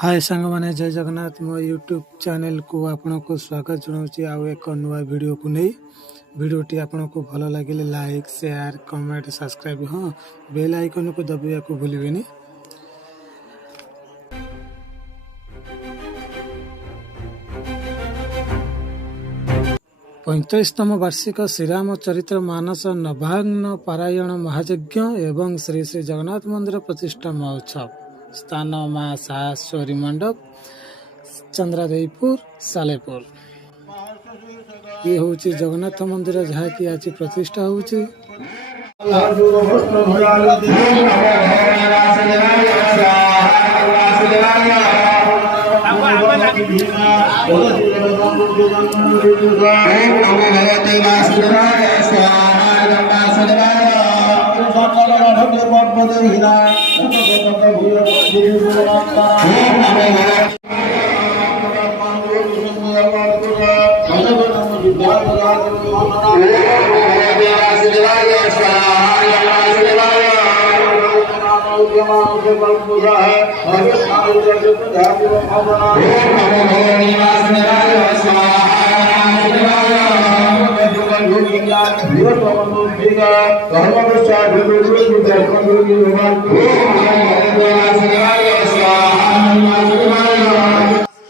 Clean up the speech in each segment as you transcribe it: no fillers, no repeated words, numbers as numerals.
हाय सांग माने जय जगन्नाथ मो यूट्यूब चैनल को आपन को स्वागत जनाऊँगी आउ एक नुआ वीडियो को नहीं वीडियोटी आपन को भल लगे लाइक शेयर कमेंट सब्सक्राइब हाँ बेल आइकन को दबाइया को भूलिए 45तम वार्षिक श्रीराम चरित्र मानस नवाग्न पारायण महायज्ञ एवं श्री श्री जगन्नाथ मंदिर प्रतिष्ठा महोत्सव स्थान माँ साहेश्वरी मंडप चंद्रादेईपुर सालेपुर ये हूँ जगन्नाथ मंदिर जहाँकि आज प्रतिष्ठा होची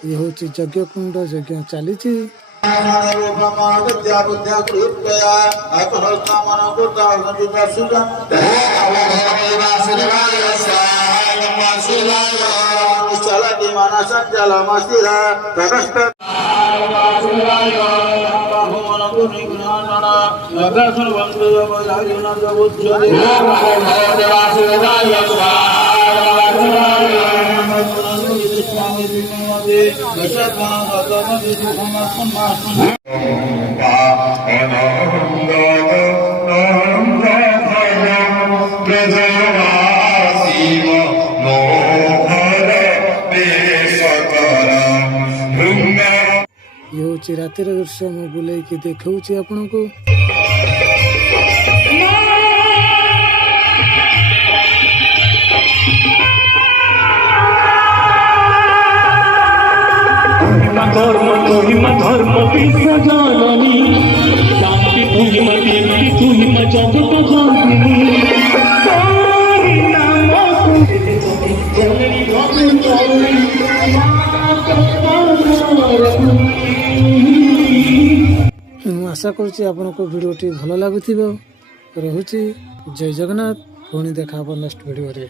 ये हूँ यज्ञ कुंड यज्ञ चली ये रातिर दृश्य मु बुलाई कि देखौछि आपन को धर्म विसर्जनी शांति तुहिम जगत धर्मिणी आशा करुच्ची आपन को वीडियोटी भल लगुथिबो रहुची जय जगन्नाथ पुणी देखा नेक्स्ट वीडियो रे।